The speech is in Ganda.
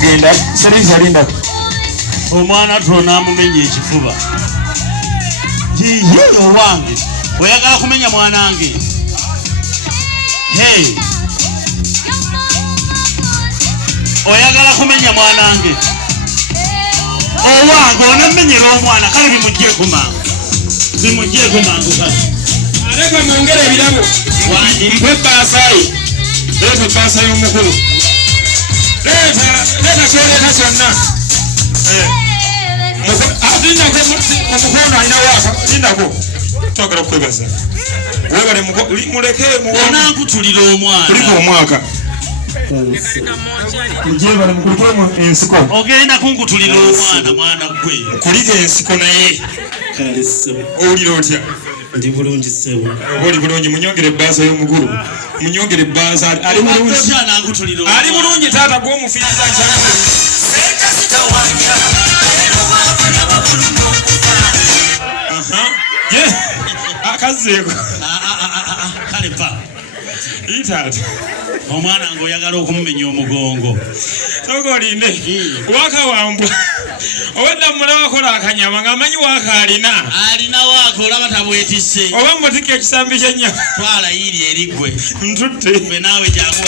genda Sereza linda omwana tona amumenya ekifuba yiye owange oyagala kumenya mwanange hey oyagala kumenya mwanange owange onamenyera omwana kale bimugjeeko mangu kale aleka mwongere ebirabo mpe baasayi leta baasayi omukulu leta kyonna mukono alina waaka lindako twagala okwebaza webale muleke onankutulira omwana kuliko omwaka njebale mukulukemu ensiko ogenda kunkutulira omwana mwana gwe kuliga ensiko naye owulira otya ndi bulungi ssebo oli bulungi munyongere ebbaasa y'omugulu munyongere ebbaasa ali bulungi taata gw'omufiiriza akazeeko kale pa itaata omwana ngo oyagala okumumenya omugongo soka olinde wakawambwa obadda mumule wakola akanyama ng'amanyi waaka alina waaka olaba tabwetisse oba mutika ekisambi ky'ennyama twala yiri erigwe ntutte gwe naawe jangu